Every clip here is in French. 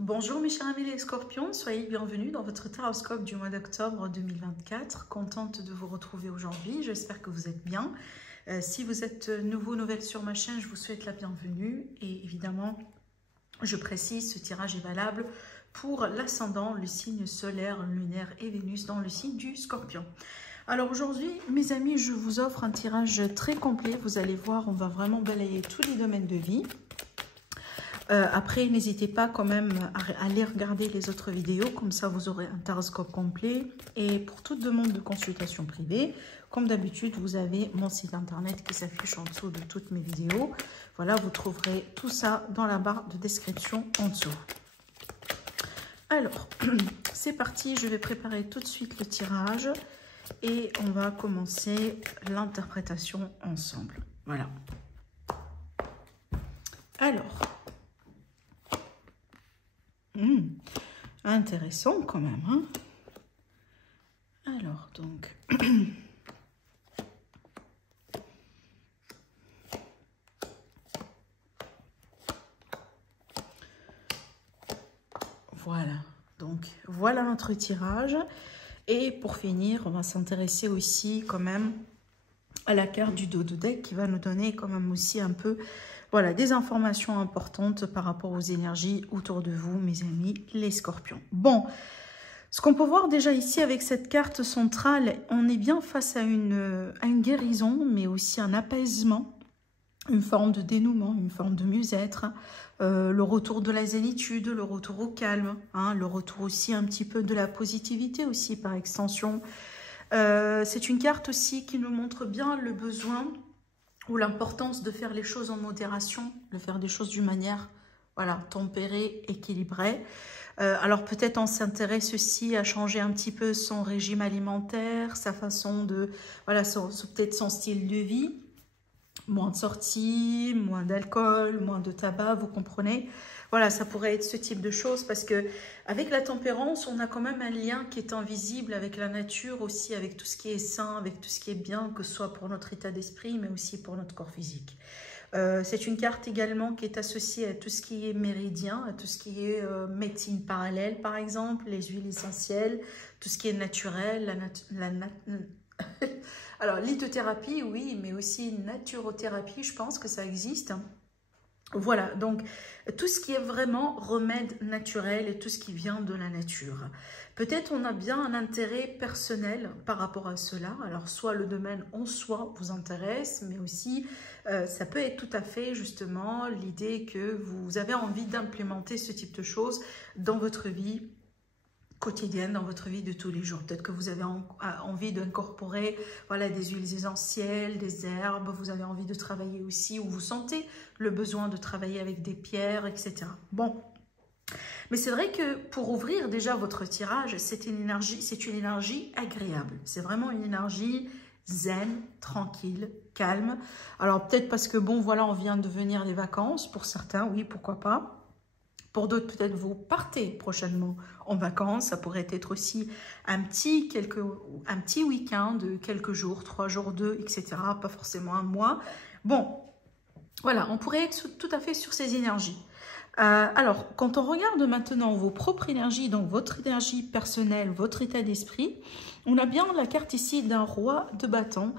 Bonjour mes chers amis les scorpions, soyez bienvenus dans votre taroscope du mois d'octobre 2024. Contente de vous retrouver aujourd'hui, j'espère que vous êtes bien. Si vous êtes nouvelle sur ma chaîne, je vous souhaite la bienvenue. Et évidemment, je précise, ce tirage est valable pour l'ascendant, le signe solaire, lunaire et Vénus dans le signe du scorpion. Alors aujourd'hui, mes amis, je vous offre un tirage très complet. Vous allez voir, on va vraiment balayer tous les domaines de vie. Après, n'hésitez pas quand même à aller regarder les autres vidéos, comme ça vous aurez un taroscope complet. Et pour toute demande de consultation privée, comme d'habitude, vous avez mon site internet qui s'affiche en dessous de toutes mes vidéos. Voilà, vous trouverez tout ça dans la barre de description en dessous. Alors, c'est parti, je vais préparer tout de suite le tirage et on va commencer l'interprétation ensemble. Voilà. Alors... intéressant quand même, hein. Alors, donc... voilà. Donc, voilà notre tirage. Et pour finir, on va s'intéresser aussi quand même à la carte du dos de deck qui va nous donner quand même aussi un peu... voilà, des informations importantes par rapport aux énergies autour de vous, mes amis, les scorpions. Bon, ce qu'on peut voir déjà ici avec cette carte centrale, on est bien face à une guérison, mais aussi un apaisement, une forme de dénouement, une forme de mieux-être, le retour de la zénitude, le retour au calme, hein, le retour aussi un petit peu de la positivité aussi par extension. C'est une carte aussi qui nous montre bien le besoin ou l'importance de faire les choses en modération, de faire des choses d'une manière, voilà, tempérée, équilibrée. Alors peut-être on s'intéresse aussi à changer un petit peu son régime alimentaire, sa façon de, voilà, peut-être son style de vie. Moins de sorties, moins d'alcool, moins de tabac, vous comprenez? Voilà, ça pourrait être ce type de choses parce que avec la tempérance, on a quand même un lien qui est invisible avec la nature aussi, avec tout ce qui est sain, avec tout ce qui est bien, que ce soit pour notre état d'esprit, mais aussi pour notre corps physique. C'est une carte également qui est associée à tout ce qui est méridien, à tout ce qui est médecine parallèle, par exemple, les huiles essentielles, tout ce qui est naturel, alors, lithothérapie, oui, mais aussi naturothérapie, je pense que ça existe. Voilà, donc tout ce qui est vraiment remède naturel et tout ce qui vient de la nature. Peut-être on a bien un intérêt personnel par rapport à cela. Alors, soit le domaine en soi vous intéresse, mais aussi ça peut être tout à fait justement l'idée que vous avez envie d'implémenter ce type de choses dans votre vie quotidienne, dans votre vie de tous les jours. Peut-être que vous avez envie d'incorporer, voilà, des huiles essentielles, des herbes, vous avez envie de travailler aussi, ou vous sentez le besoin de travailler avec des pierres, etc. Bon, mais c'est vrai que pour ouvrir déjà votre tirage, c'est une énergie agréable. C'est vraiment une énergie zen, tranquille, calme. Alors peut-être parce que, bon, voilà, on vient de venir des vacances, pour certains, oui, pourquoi pas. Pour d'autres, peut-être vous partez prochainement en vacances. Ça pourrait être aussi un petit week-end de quelques jours, 3 jours, 2, etc. Pas forcément un mois. Bon, voilà, on pourrait être tout à fait sur ces énergies. Alors, quand on regarde maintenant vos propres énergies, donc votre énergie personnelle, votre état d'esprit, on a bien la carte ici d'un roi de bâton.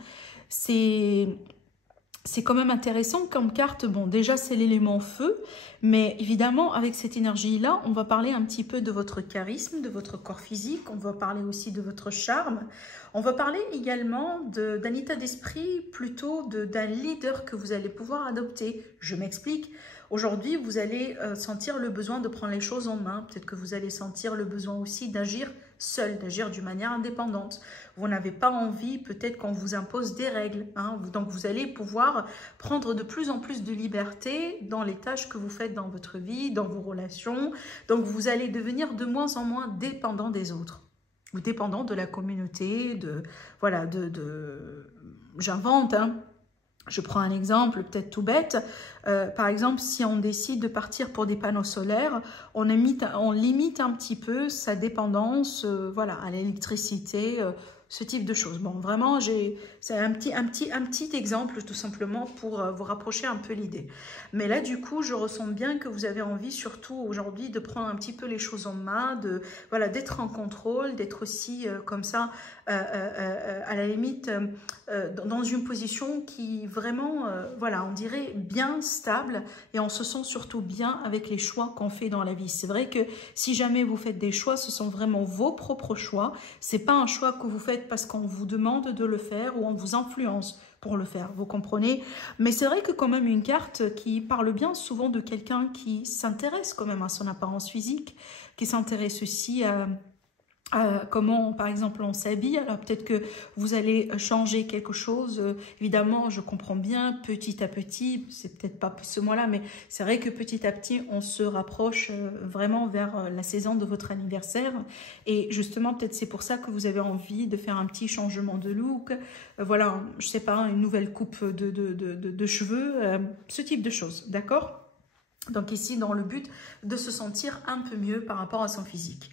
C'est quand même intéressant comme carte. Bon, déjà, c'est l'élément feu. Mais évidemment, avec cette énergie-là, on va parler un petit peu de votre charisme, de votre corps physique. On va parler aussi de votre charme. On va parler également d'un état d'esprit, plutôt d'un leader que vous allez pouvoir adopter. Je m'explique. Aujourd'hui, vous allez sentir le besoin de prendre les choses en main. Peut-être que vous allez sentir le besoin aussi d'agir seul, d'agir d'une manière indépendante. Vous n'avez pas envie, peut-être qu'on vous impose des règles, hein. Donc, vous allez pouvoir prendre de plus en plus de liberté dans les tâches que vous faites dans votre vie, dans vos relations. Donc, vous allez devenir de moins en moins dépendant des autres ou dépendant de la communauté, voilà, j'invente, hein. Je prends un exemple peut-être tout bête. Par exemple, si on décide de partir pour des panneaux solaires, on limite un petit peu sa dépendance voilà, à l'électricité, ce type de choses. Bon, vraiment, c'est un petit exemple tout simplement pour vous rapprocher un peu l'idée. Mais là, du coup, je ressens bien que vous avez envie, surtout aujourd'hui, de prendre un petit peu les choses en main, voilà, d'être en contrôle, d'être aussi comme ça, à la limite, dans une position qui vraiment, voilà, on dirait bien stable, et on se sent surtout bien avec les choix qu'on fait dans la vie. C'est vrai que si jamais vous faites des choix, ce sont vraiment vos propres choix. C'est pas un choix que vous faites parce qu'on vous demande de le faire ou on vous influence pour le faire, vous comprenez? Mais c'est vrai que quand même une carte qui parle bien souvent de quelqu'un qui s'intéresse quand même à son apparence physique, qui s'intéresse aussi à comment, par exemple, on s'habille. Alors peut-être que vous allez changer quelque chose. Évidemment, je comprends bien, petit à petit, c'est peut-être pas ce mois-là, mais c'est vrai que petit à petit, on se rapproche vraiment vers la saison de votre anniversaire. Et justement, peut-être c'est pour ça que vous avez envie de faire un petit changement de look. Voilà, je sais pas, une nouvelle coupe de cheveux, ce type de choses, d'accord? Donc ici, dans le but de se sentir un peu mieux par rapport à son physique.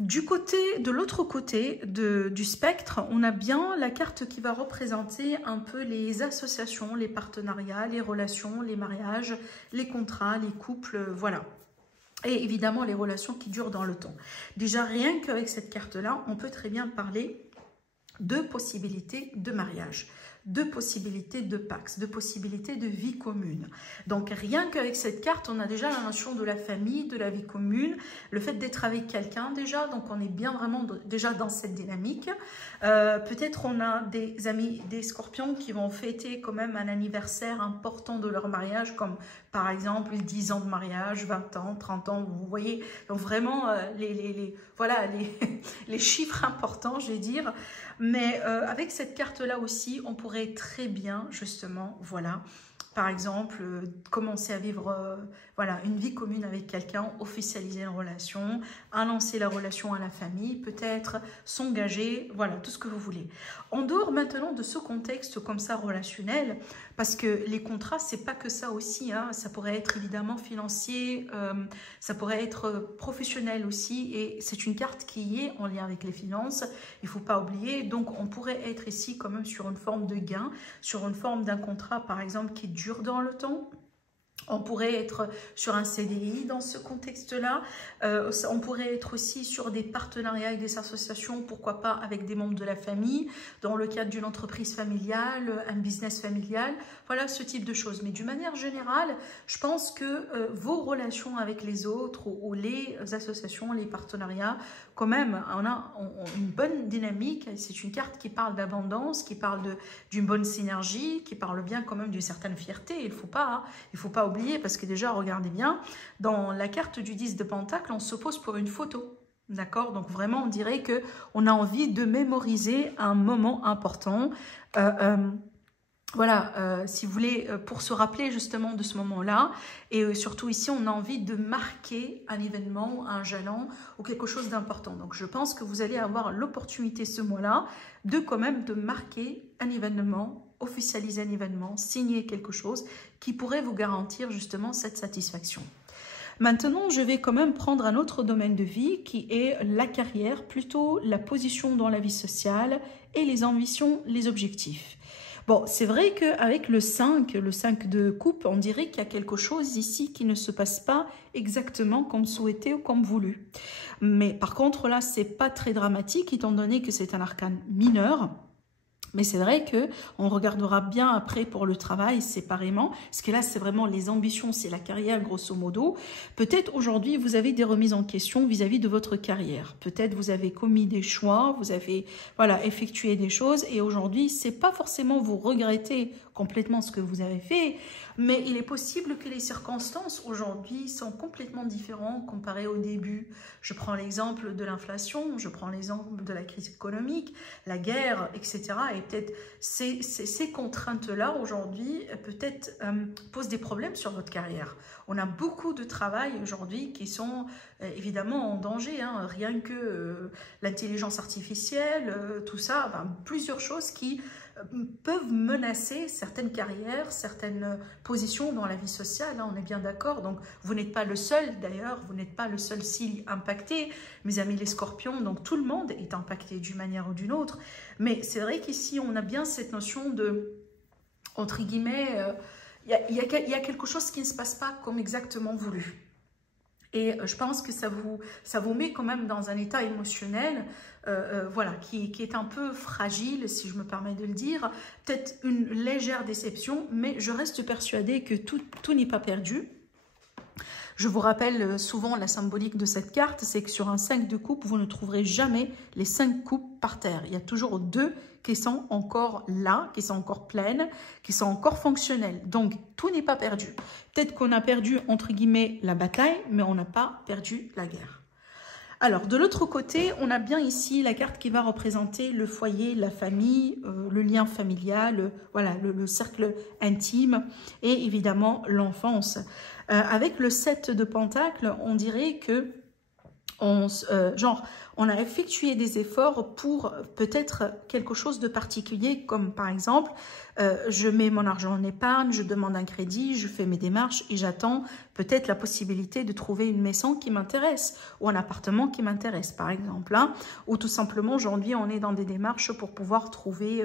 De l'autre côté du spectre, on a bien la carte qui va représenter un peu les associations, les partenariats, les relations, les mariages, les contrats, les couples, voilà. Et évidemment, les relations qui durent dans le temps. Déjà, rien qu'avec cette carte-là, on peut très bien parler de possibilités de mariage, de possibilités de pax, de possibilités de vie commune. Donc rien qu'avec cette carte, on a déjà la notion de la famille, de la vie commune, le fait d'être avec quelqu'un déjà, donc on est bien vraiment déjà dans cette dynamique. Peut-être on a des amis, des scorpions qui vont fêter quand même un anniversaire important de leur mariage, comme par exemple 10 ans de mariage, 20 ans, 30 ans, vous voyez, donc vraiment voilà, les chiffres importants, je vais dire. Mais avec cette carte-là aussi, on pourrait très bien, justement, voilà, par exemple, commencer à vivre voilà, une vie commune avec quelqu'un, officialiser une relation, annoncer la relation à la famille, peut-être s'engager, voilà, tout ce que vous voulez. En dehors maintenant de ce contexte comme ça relationnel, parce que les contrats, c'est pas que ça aussi, hein, ça pourrait être évidemment financier, ça pourrait être professionnel aussi, et c'est une carte qui est en lien avec les finances, il faut pas oublier, donc on pourrait être ici quand même sur une forme de gain, sur une forme d'un contrat par exemple qui dure dans le temps. On pourrait être sur un CDI dans ce contexte-là. On pourrait être aussi sur des partenariats et des associations, pourquoi pas avec des membres de la famille, dans le cadre d'une entreprise familiale, un business familial. Voilà ce type de choses. Mais d'une manière générale, je pense que vos relations avec les autres ou les associations, les partenariats, quand même, on a une bonne dynamique. C'est une carte qui parle d'abondance, qui parle d'une bonne synergie, qui parle bien quand même d'une certaine fierté. Il faut pas oublier, parce que déjà, regardez bien, dans la carte du 10 de Pentacle, on se pose pour une photo. D'accord? Donc vraiment, on dirait qu'on a envie de mémoriser un moment important. Voilà, si vous voulez, pour se rappeler justement de ce moment-là, et surtout ici, on a envie de marquer un événement, un jalon ou quelque chose d'important. Donc, je pense que vous allez avoir l'opportunité ce mois-là de quand même de marquer un événement, officialiser un événement, signer quelque chose qui pourrait vous garantir justement cette satisfaction. Maintenant, je vais quand même prendre un autre domaine de vie qui est la carrière, plutôt la position dans la vie sociale et les ambitions, les objectifs. Bon, c'est vrai qu'avec le 5 de coupe, on dirait qu'il y a quelque chose ici qui ne se passe pas exactement comme souhaité ou comme voulu. Mais par contre, là, c'est pas très dramatique, étant donné que c'est un arcane mineur. Mais c'est vrai qu'on regardera bien après pour le travail séparément, parce que là, c'est vraiment les ambitions, c'est la carrière grosso modo. Peut-être aujourd'hui, vous avez des remises en question vis-à-vis de votre carrière. Peut-être vous avez commis des choix, vous avez voilà, effectué des choses, et aujourd'hui, c'est pas forcément vous regrettez complètement ce que vous avez fait, mais il est possible que les circonstances aujourd'hui sont complètement différentes comparées au début. Je prends l'exemple de l'inflation, je prends l'exemple de la crise économique, la guerre, etc. Et peut-être ces contraintes-là aujourd'hui peut-être posent des problèmes sur votre carrière. On a beaucoup de travail aujourd'hui qui sont évidemment en danger, hein, rien que l'intelligence artificielle, tout ça, plusieurs choses qui peuvent menacer certaines carrières, certaines positions dans la vie sociale, hein, on est bien d'accord. Donc, vous n'êtes pas le seul, d'ailleurs, vous n'êtes pas le seul signe impacté, mes amis les scorpions, donc tout le monde est impacté d'une manière ou d'une autre. Mais c'est vrai qu'ici, on a bien cette notion de, entre guillemets, il y a quelque chose qui ne se passe pas comme exactement voulu. Et je pense que ça vous met quand même dans un état émotionnel voilà, qui est un peu fragile, si je me permets de le dire. Peut-être une légère déception, mais je reste persuadée que tout n'est pas perdu. Je vous rappelle souvent la symbolique de cette carte, c'est que sur un 5 de coupe, vous ne trouverez jamais les 5 coupes par terre. Il y a toujours 2 qui sont encore là, qui sont encore pleines, qui sont encore fonctionnelles. Donc, tout n'est pas perdu. Peut-être qu'on a perdu, entre guillemets, la bataille, mais on n'a pas perdu la guerre. Alors, de l'autre côté, on a bien ici la carte qui va représenter le foyer, la famille, le lien familial, voilà, le cercle intime et évidemment l'enfance. Avec le 7 de Pentacles, on dirait que on a effectué des efforts pour peut-être quelque chose de particulier, comme par exemple, je mets mon argent en épargne, je demande un crédit, je fais mes démarches et j'attends peut-être la possibilité de trouver une maison qui m'intéresse ou un appartement qui m'intéresse, par exemple. Hein, ou tout simplement, aujourd'hui, on est dans des démarches pour pouvoir trouver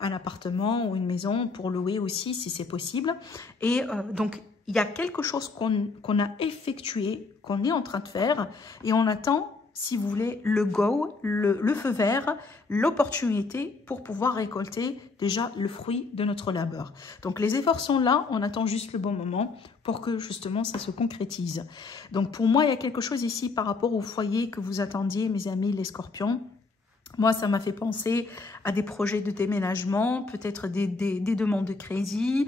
un appartement ou une maison pour louer aussi, si c'est possible. Et donc, il y a quelque chose qu'on a effectué, qu'on est en train de faire, et on attend, si vous voulez, le go, le feu vert, l'opportunité pour pouvoir récolter déjà le fruit de notre labeur. Donc les efforts sont là, on attend juste le bon moment pour que justement ça se concrétise. Donc pour moi, il y a quelque chose ici par rapport au foyer que vous attendiez, mes amis les scorpions. Moi, ça m'a fait penser à des projets de déménagement, peut-être des demandes de crédit.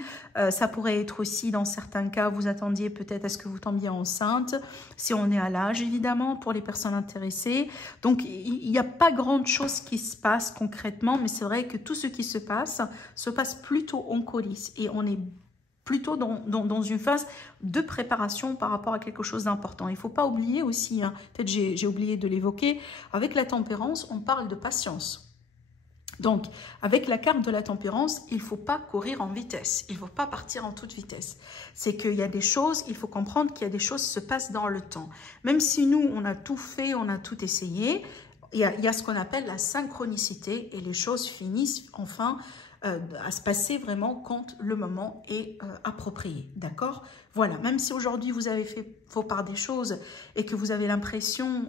Ça pourrait être aussi, dans certains cas, vous attendiez peut-être à ce que vous tombiez enceinte, si on est à l'âge, évidemment, pour les personnes intéressées. Donc, il n'y a pas grand-chose qui se passe concrètement, mais c'est vrai que tout ce qui se passe plutôt en coulisses. Et on est plutôt dans une phase de préparation par rapport à quelque chose d'important. Il ne faut pas oublier aussi, hein, peut-être j'ai oublié de l'évoquer, avec la tempérance, on parle de patience. Donc, avec la carte de la tempérance, il ne faut pas courir en vitesse, il ne faut pas partir en toute vitesse. C'est qu'il y a des choses, il faut comprendre qu'il y a des choses qui se passent dans le temps. Même si nous, on a tout fait, on a tout essayé, il y a ce qu'on appelle la synchronicité et les choses finissent enfin à se passer vraiment quand le moment est approprié, d'accord? Voilà, même si aujourd'hui vous avez fait vos part des choses et que vous avez l'impression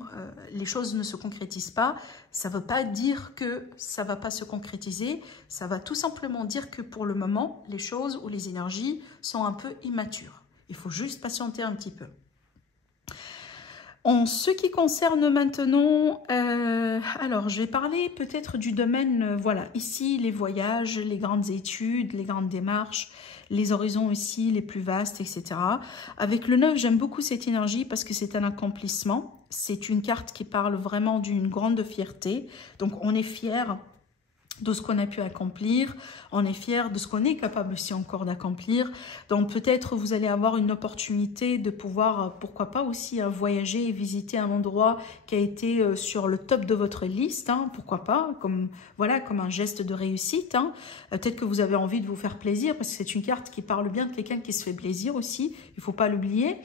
les choses ne se concrétisent pas, ça ne veut pas dire que ça ne va pas se concrétiser, ça va tout simplement dire que pour le moment, les choses ou les énergies sont un peu immatures. Il faut juste patienter un petit peu. En ce qui concerne maintenant, alors je vais parler peut-être du domaine, voilà, ici les voyages, les grandes études, les grandes démarches, les horizons aussi les plus vastes, etc. Avec le 9, j'aime beaucoup cette énergie parce que c'est un accomplissement. C'est une carte qui parle vraiment d'une grande fierté. Donc on est fier de ce qu'on a pu accomplir, on est fier de ce qu'on est capable aussi encore d'accomplir. Donc peut-être vous allez avoir une opportunité de pouvoir, pourquoi pas aussi voyager et visiter un endroit qui a été sur le top de votre liste, hein, pourquoi pas, comme un geste de réussite. Hein. Peut-être que vous avez envie de vous faire plaisir parce que c'est une carte qui parle bien de quelqu'un qui se fait plaisir aussi, il ne faut pas l'oublier.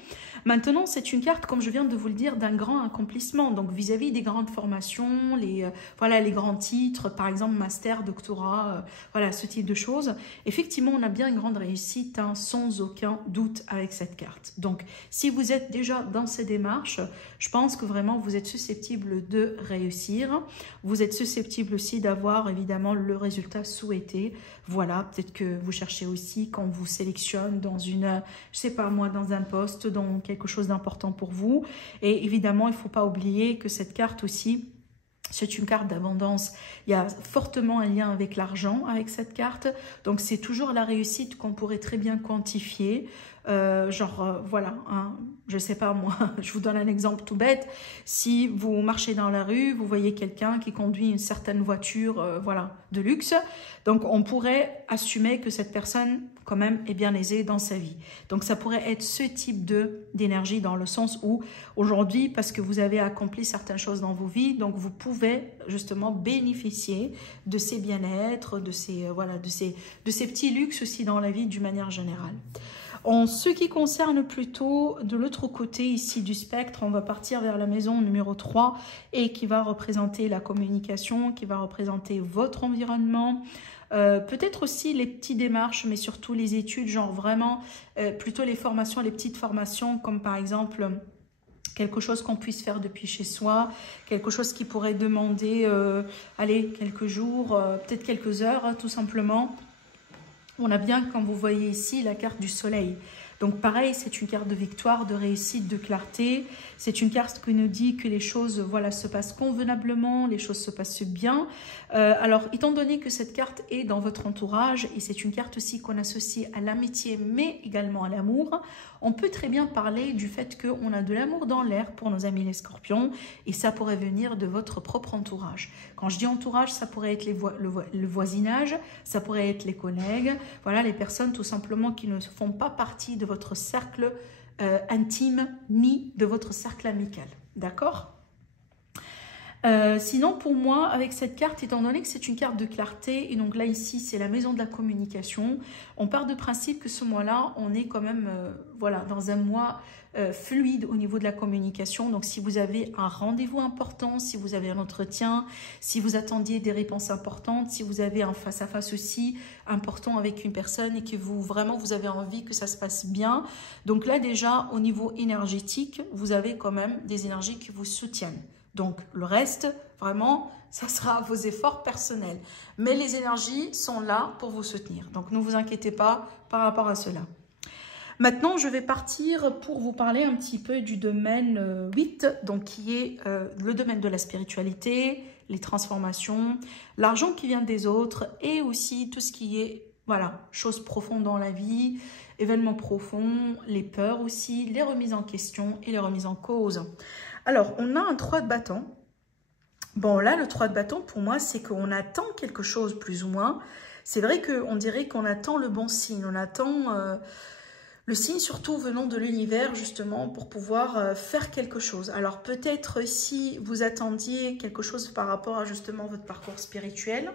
Maintenant, c'est une carte, comme je viens de vous le dire, d'un grand accomplissement. Donc vis-à-vis des grandes formations, les grands titres, par exemple master, doctorat, voilà, ce type de choses. Effectivement, on a bien une grande réussite, hein, sans aucun doute avec cette carte. Donc, si vous êtes déjà dans ces démarches, je pense que vraiment vous êtes susceptible de réussir. Vous êtes susceptible aussi d'avoir évidemment le résultat souhaité. Voilà, peut-être que vous cherchez aussi quand on vous sélectionne dans une, je sais pas moi, dans un poste, dans quelque chose d'important pour vous. Et évidemment, il ne faut pas oublier que cette carte aussi, c'est une carte d'abondance. Il y a fortement un lien avec l'argent avec cette carte. Donc, c'est toujours la réussite qu'on pourrait très bien quantifier. voilà, hein, je sais pas moi, je vous donne un exemple tout bête. Si vous marchez dans la rue, vous voyez quelqu'un qui conduit une certaine voiture, voilà, de luxe, donc on pourrait assumer que cette personne quand même est bien aisée dans sa vie. Donc ça pourrait être ce type d'énergie dans le sens où aujourd'hui, parce que vous avez accompli certaines choses dans vos vies, donc vous pouvez justement bénéficier de ces bien-être, de ces petits luxes aussi dans la vie d'une manière générale. En ce qui concerne plutôt de l'autre côté ici du spectre, on va partir vers la maison numéro 3 et qui va représenter la communication, qui va représenter votre environnement, peut-être aussi les petites démarches, mais surtout les études, genre vraiment plutôt les formations, les petites formations comme par exemple quelque chose qu'on puisse faire depuis chez soi, quelque chose qui pourrait demander allez, quelques jours, peut-être quelques heures tout simplement. On a bien, comme vous voyez ici, la carte du soleil. Donc pareil, c'est une carte de victoire, de réussite, de clarté. C'est une carte qui nous dit que les choses voilà, se passent convenablement, les choses se passent bien. Alors, étant donné que cette carte est dans votre entourage, et c'est une carte aussi qu'on associe à l'amitié, mais également à l'amour, on peut très bien parler du fait qu'on a de l'amour dans l'air pour nos amis les scorpions, et ça pourrait venir de votre propre entourage. Quand je dis entourage, ça pourrait être le voisinage, ça pourrait être les collègues, voilà, les personnes tout simplement qui ne font pas partie de votre cercle intime ni de votre cercle amical, d'accord? Sinon, pour moi, avec cette carte, étant donné que c'est une carte de clarté, et donc là, ici, c'est la maison de la communication, on part de principe que ce mois-là, on est quand même voilà, dans un mois fluide au niveau de la communication. Donc, si vous avez un rendez-vous important, si vous avez un entretien, si vous attendiez des réponses importantes, si vous avez un face-à-face aussi important avec une personne et que vous avez envie que ça se passe bien. Donc là, déjà, au niveau énergétique, vous avez quand même des énergies qui vous soutiennent. Donc, le reste, vraiment, ça sera vos efforts personnels. Mais les énergies sont là pour vous soutenir. Donc, ne vous inquiétez pas par rapport à cela. Maintenant, je vais partir pour vous parler un petit peu du domaine 8, donc qui est le domaine de la spiritualité, les transformations, l'argent qui vient des autres et aussi tout ce qui est, voilà, choses profondes dans la vie, événements profonds, les peurs aussi, les remises en question et les remises en cause. Alors, on a un 3 de bâton. Bon, là, le 3 de bâton, pour moi, c'est qu'on attend quelque chose, plus ou moins. C'est vrai qu'on dirait qu'on attend le bon signe. On attend le signe, surtout venant de l'univers, justement, pour pouvoir faire quelque chose. Alors, peut-être si vous attendiez quelque chose par rapport à, justement, votre parcours spirituel,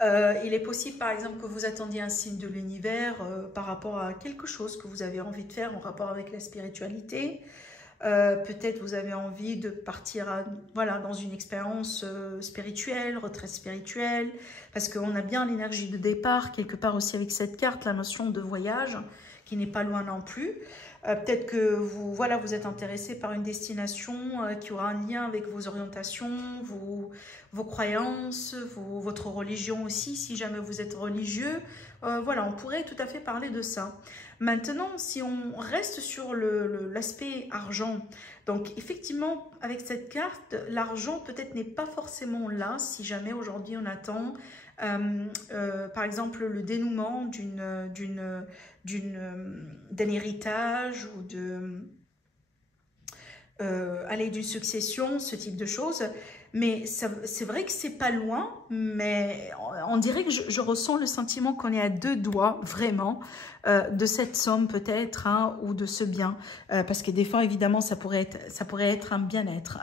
il est possible, par exemple, que vous attendiez un signe de l'univers par rapport à quelque chose que vous avez envie de faire en rapport avec la spiritualité. Peut-être vous avez envie de partir voilà, dans une expérience spirituelle, retraite spirituelle, parce qu'on a bien l'énergie de départ, quelque part aussi avec cette carte, la notion de voyage, qui n'est pas loin non plus. Peut-être que vous êtes intéressé par une destination qui aura un lien avec vos orientations, vos croyances, votre religion aussi, si jamais vous êtes religieux. Voilà, on pourrait tout à fait parler de ça. Maintenant, si on reste sur l'aspect argent, donc effectivement, avec cette carte, l'argent peut-être n'est pas forcément là, si jamais aujourd'hui on attend, par exemple, le dénouement d'un héritage ou d'une succession, ce type de choses. Mais c'est vrai que c'est pas loin, mais on dirait que je ressens le sentiment qu'on est à 2 doigts, vraiment, de cette somme peut-être, hein, ou de ce bien. Parce que des fois, évidemment, ça pourrait être un bien-être.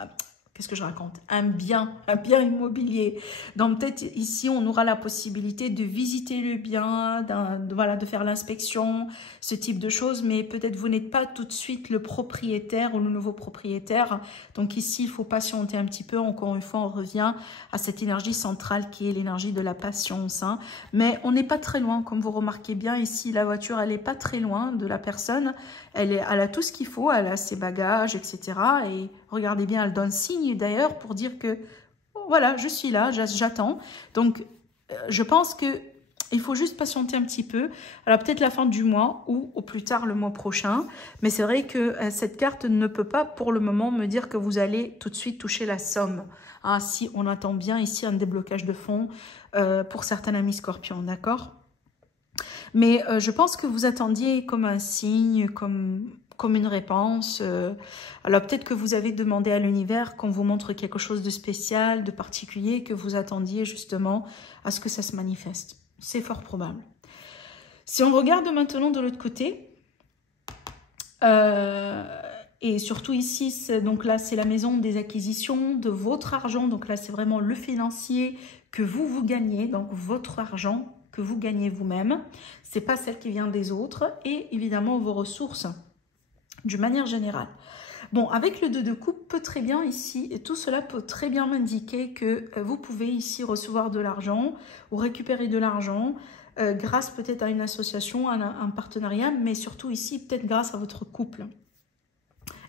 Qu'est-ce que je raconte? Un bien immobilier. Donc peut-être ici, on aura la possibilité de visiter le bien, voilà, de faire l'inspection, ce type de choses. Mais peut-être vous n'êtes pas tout de suite le propriétaire ou le nouveau propriétaire. Donc ici, il faut patienter un petit peu. Encore une fois, on revient à cette énergie centrale qui est l'énergie de la patience, hein. Mais on n'est pas très loin, comme vous remarquez bien ici, la voiture, elle n'est pas très loin de la personne. Elle a tout ce qu'il faut, elle a ses bagages, etc. Et regardez bien, elle donne signe d'ailleurs pour dire que voilà, je suis là, j'attends. Donc, je pense qu'il faut juste patienter un petit peu. Alors, peut-être la fin du mois ou au plus tard le mois prochain. Mais c'est vrai que cette carte ne peut pas pour le moment me dire que vous allez tout de suite toucher la somme. Hein, si on attend bien ici un déblocage de fonds pour certains amis scorpions, d'accord ? Mais je pense que vous attendiez comme un signe, comme une réponse. Alors peut-être que vous avez demandé à l'univers qu'on vous montre quelque chose de spécial, de particulier, que vous attendiez justement à ce que ça se manifeste. C'est fort probable. Si on regarde maintenant de l'autre côté, et surtout ici, donc là c'est la maison des acquisitions, de votre argent, donc là c'est vraiment le financier que vous gagnez, donc votre argent que vous gagnez vous-même, c'est pas celle qui vient des autres, et évidemment vos ressources d'une manière générale. Bon, avec le 2 de coupe, peut très bien ici, et tout cela peut très bien m'indiquer que vous pouvez ici recevoir de l'argent ou récupérer de l'argent grâce peut-être à une association, à un partenariat, mais surtout ici peut-être grâce à votre couple.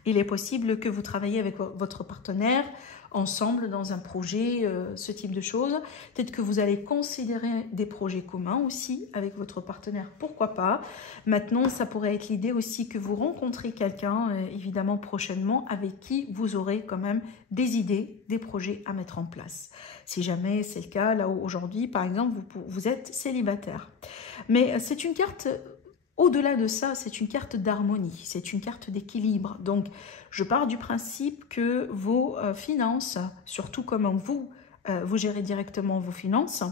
Il est possible que vous travaillez avec votre partenaire ensemble dans un projet, ce type de choses. Peut-être que vous allez considérer des projets communs aussi avec votre partenaire, pourquoi pas. Maintenant, ça pourrait être l'idée aussi que vous rencontrez quelqu'un, évidemment prochainement, avec qui vous aurez quand même des idées, des projets à mettre en place. Si jamais c'est le cas, là où aujourd'hui, par exemple, vous êtes célibataire. Mais c'est une carte... Au-delà de ça, c'est une carte d'harmonie, c'est une carte d'équilibre. Donc, je pars du principe que vos finances, surtout comment vous gérez directement vos finances,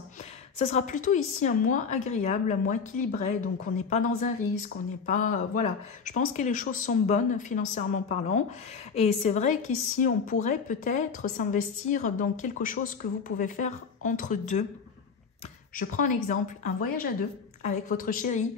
ça sera plutôt ici un mois agréable, un mois équilibré. Donc, on n'est pas dans un risque, on n'est pas... voilà, je pense que les choses sont bonnes financièrement parlant. Et c'est vrai qu'ici, on pourrait peut-être s'investir dans quelque chose que vous pouvez faire entre deux. Je prends un exemple, un voyage à deux avec votre chéri.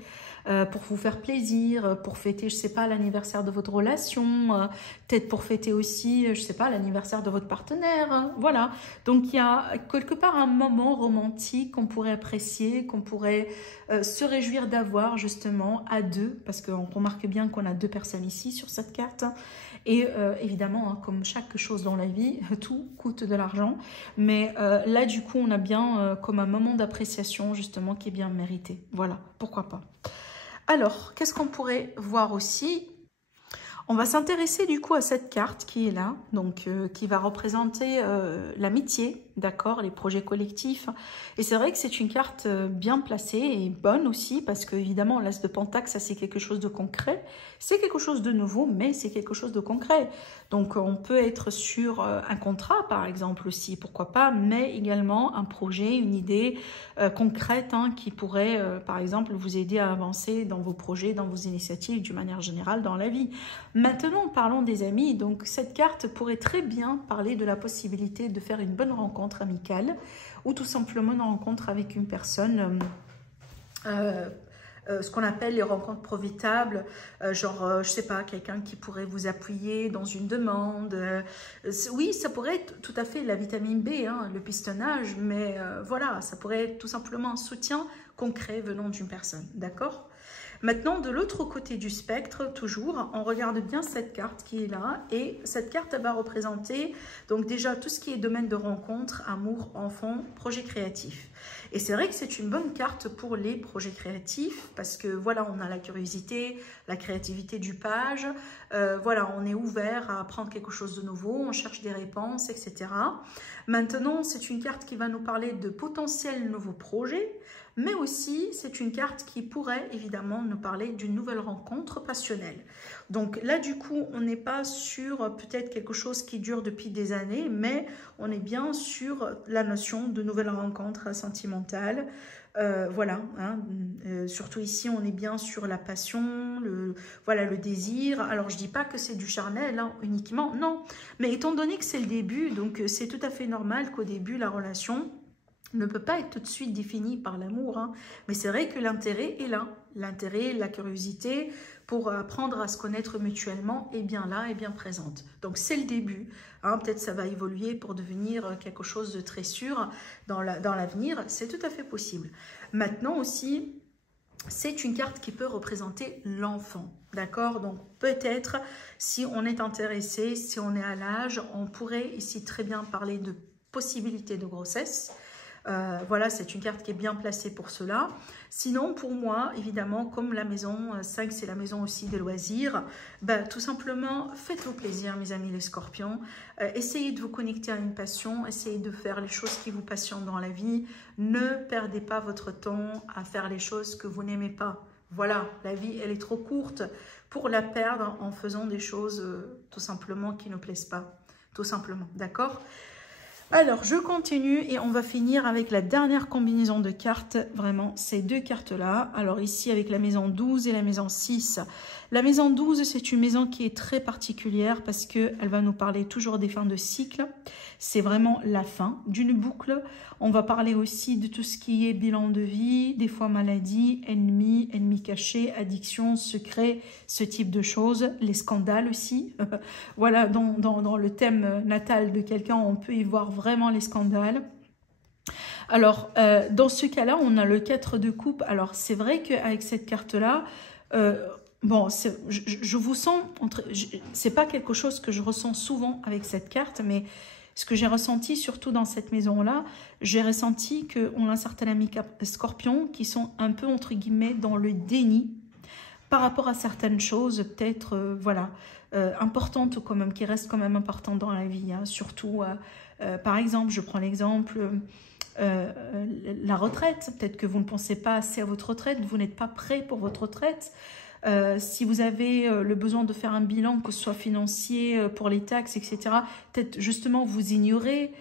Pour vous faire plaisir, pour fêter, je sais pas, l'anniversaire de votre relation, peut-être pour fêter aussi, je sais pas, l'anniversaire de votre partenaire, hein, voilà. Donc, il y a quelque part un moment romantique qu'on pourrait apprécier, qu'on pourrait se réjouir d'avoir justement à deux, parce qu'on remarque bien qu'on a deux personnes ici sur cette carte. Et évidemment, hein, comme chaque chose dans la vie, tout coûte de l'argent. Mais là, du coup, on a bien comme un moment d'appréciation justement qui est bien mérité. Voilà, pourquoi pas. Alors, qu'est-ce qu'on pourrait voir aussi? On va s'intéresser du coup à cette carte qui est là, donc qui va représenter l'amitié, d'accord, les projets collectifs. Et c'est vrai que c'est une carte bien placée et bonne aussi, parce que évidemment l'as de Pentacle, ça c'est quelque chose de concret. C'est quelque chose de nouveau, mais c'est quelque chose de concret. Donc on peut être sur un contrat par exemple aussi, pourquoi pas, mais également un projet, une idée concrète hein, qui pourrait par exemple vous aider à avancer dans vos projets, dans vos initiatives d'une manière générale dans la vie. Maintenant, parlons des amis. Donc, cette carte pourrait très bien parler de la possibilité de faire une bonne rencontre amicale ou tout simplement une rencontre avec une personne, ce qu'on appelle les rencontres profitables, genre, je sais pas, quelqu'un qui pourrait vous appuyer dans une demande. Oui, ça pourrait être tout à fait la vitamine B, hein, le pistonnage, mais voilà, ça pourrait être tout simplement un soutien concret venant d'une personne, d'accord ? Maintenant, de l'autre côté du spectre, toujours, on regarde bien cette carte qui est là. Et cette carte, elle va représenter donc déjà tout ce qui est domaine de rencontre, amour, enfant, projet créatif. Et c'est vrai que c'est une bonne carte pour les projets créatifs parce que voilà, on a la curiosité, la créativité du page. Voilà, on est ouvert à apprendre quelque chose de nouveau, on cherche des réponses, etc. Maintenant, c'est une carte qui va nous parler de potentiels nouveaux projets. Mais aussi, c'est une carte qui pourrait évidemment nous parler d'une nouvelle rencontre passionnelle. Donc là, du coup, on n'est pas sur peut-être quelque chose qui dure depuis des années, mais on est bien sur la notion de nouvelle rencontre sentimentale. Voilà, hein, surtout ici, on est bien sur la passion, voilà, le désir. Alors, je dis pas que c'est du charnel hein, uniquement, non. Mais étant donné que c'est le début, donc c'est tout à fait normal qu'au début, la relation ne peut pas être tout de suite défini par l'amour, hein. Mais c'est vrai que l'intérêt est là. L'intérêt, la curiosité pour apprendre à se connaître mutuellement est bien là, est bien présente. Donc c'est le début, hein. Peut-être ça va évoluer pour devenir quelque chose de très sûr dans l'avenir, c'est tout à fait possible. Maintenant aussi, c'est une carte qui peut représenter l'enfant, d'accord? Donc peut-être si on est intéressé, si on est à l'âge, on pourrait ici très bien parler de possibilité de grossesse. Voilà, c'est une carte qui est bien placée pour cela. Sinon, pour moi, évidemment, comme la maison 5, c'est la maison aussi des loisirs, ben, tout simplement, faites-vous plaisir, mes amis les scorpions. Essayez de vous connecter à une passion, essayez de faire les choses qui vous passionnent dans la vie. Ne perdez pas votre temps à faire les choses que vous n'aimez pas. Voilà, la vie, elle est trop courte pour la perdre en faisant des choses tout simplement qui ne plaisent pas. Tout simplement, d'accord ? Alors, je continue et on va finir avec la dernière combinaison de cartes, vraiment ces deux cartes-là. Alors ici, avec la maison 12 et la maison 6. La maison 12, c'est une maison qui est très particulière parce qu'elle va nous parler toujours des fins de cycle. C'est vraiment la fin d'une boucle. On va parler aussi de tout ce qui est bilan de vie, des fois maladie, ennemis cachés, addiction, secret, ce type de choses. Les scandales aussi. Voilà, dans le thème natal de quelqu'un, on peut y voir vraiment les scandales. Alors, dans ce cas-là, on a le 4 de coupe. Alors, c'est vrai qu'avec cette carte-là, bon, je vous sens, c'est pas quelque chose que je ressens souvent avec cette carte, mais ce que j'ai ressenti, surtout dans cette maison-là, j'ai ressenti qu'on a certains amis scorpions qui sont un peu, entre guillemets, dans le déni par rapport à certaines choses, peut-être, voilà, importantes quand même, qui restent quand même importantes dans la vie, hein, surtout, par exemple, je prends l'exemple... la retraite, peut-être que vous ne pensez pas assez à votre retraite, vous n'êtes pas prêt pour votre retraite. Si vous avez le besoin de faire un bilan, que ce soit financier, pour les taxes, etc., peut-être justement vous ignorez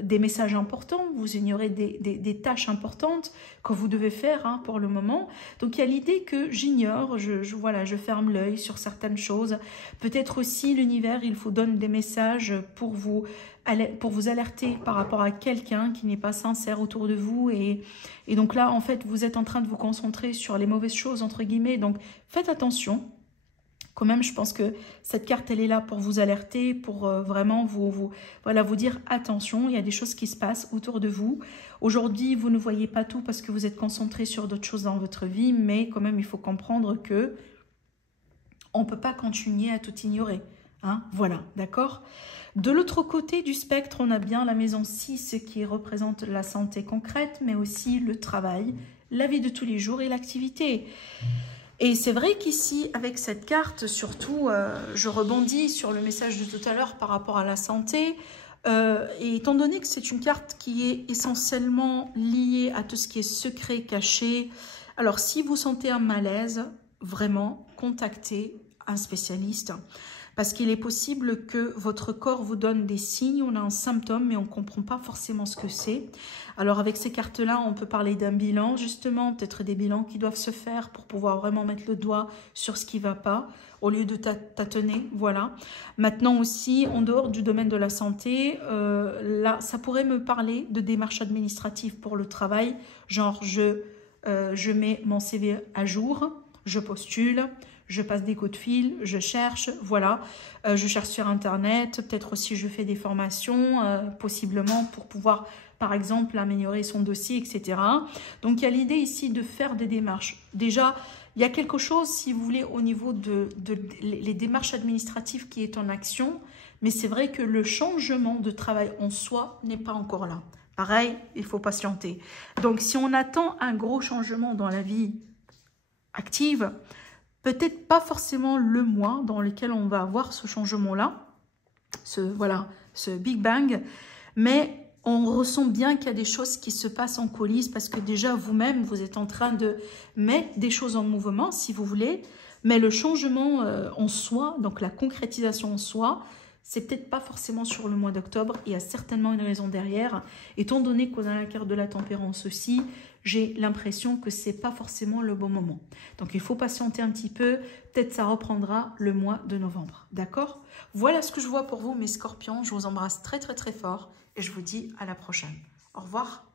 des messages importants, vous ignorez des tâches importantes que vous devez faire, hein, pour le moment. Donc il y a l'idée que j'ignore, voilà, je ferme l'œil sur certaines choses. Peut-être aussi l'univers, il vous donne des messages pour vous alerter par rapport à quelqu'un qui n'est pas sincère autour de vous. Et donc là, en fait, vous êtes en train de vous concentrer sur les mauvaises choses, entre guillemets. Donc faites attention. Quand même, je pense que cette carte, elle est là pour vous alerter, pour vraiment voilà, vous dire attention, il y a des choses qui se passent autour de vous. Aujourd'hui, vous ne voyez pas tout parce que vous êtes concentré sur d'autres choses dans votre vie, mais quand même, il faut comprendre que on ne peut pas continuer à tout ignorer. Hein, voilà, d'accord. De l'autre côté du spectre, on a bien la maison 6 qui représente la santé concrète, mais aussi le travail, la vie de tous les jours et l'activité. Et c'est vrai qu'ici, avec cette carte, surtout, je rebondis sur le message de tout à l'heure par rapport à la santé. Et étant donné que c'est une carte qui est essentiellement liée à tout ce qui est secret, caché, alors si vous sentez un malaise, vraiment, contactez un spécialiste. Parce qu'il est possible que votre corps vous donne des signes, on a un symptôme, mais on ne comprend pas forcément ce que c'est. Alors avec ces cartes-là, on peut parler d'un bilan, justement, peut-être des bilans qui doivent se faire pour pouvoir vraiment mettre le doigt sur ce qui ne va pas, au lieu de tâtonner, voilà. Maintenant aussi, en dehors du domaine de la santé, là, ça pourrait me parler de démarches administratives pour le travail, genre je mets mon CV à jour, je postule, je passe des coups de fil, je cherche, voilà. Je cherche sur Internet, peut-être aussi je fais des formations, possiblement pour pouvoir, par exemple, améliorer son dossier, etc. Donc, il y a l'idée ici de faire des démarches. Déjà, il y a quelque chose, si vous voulez, au niveau les démarches administratives qui est en action, mais c'est vrai que le changement de travail en soi n'est pas encore là. Pareil, il faut patienter. Donc, si on attend un gros changement dans la vie active, peut-être pas forcément le mois dans lequel on va avoir ce changement-là, ce Big Bang, mais on ressent bien qu'il y a des choses qui se passent en coulisses parce que déjà vous-même, vous êtes en train de mettre des choses en mouvement, si vous voulez, mais le changement en soi, donc la concrétisation en soi, c'est peut-être pas forcément sur le mois d'octobre, il y a certainement une raison derrière. Étant donné qu'on a la carte de la tempérance aussi, j'ai l'impression que c'est pas forcément le bon moment. Donc il faut patienter un petit peu, peut-être ça reprendra le mois de novembre, d'accord? Voilà ce que je vois pour vous mes scorpions, je vous embrasse très très très fort et je vous dis à la prochaine. Au revoir.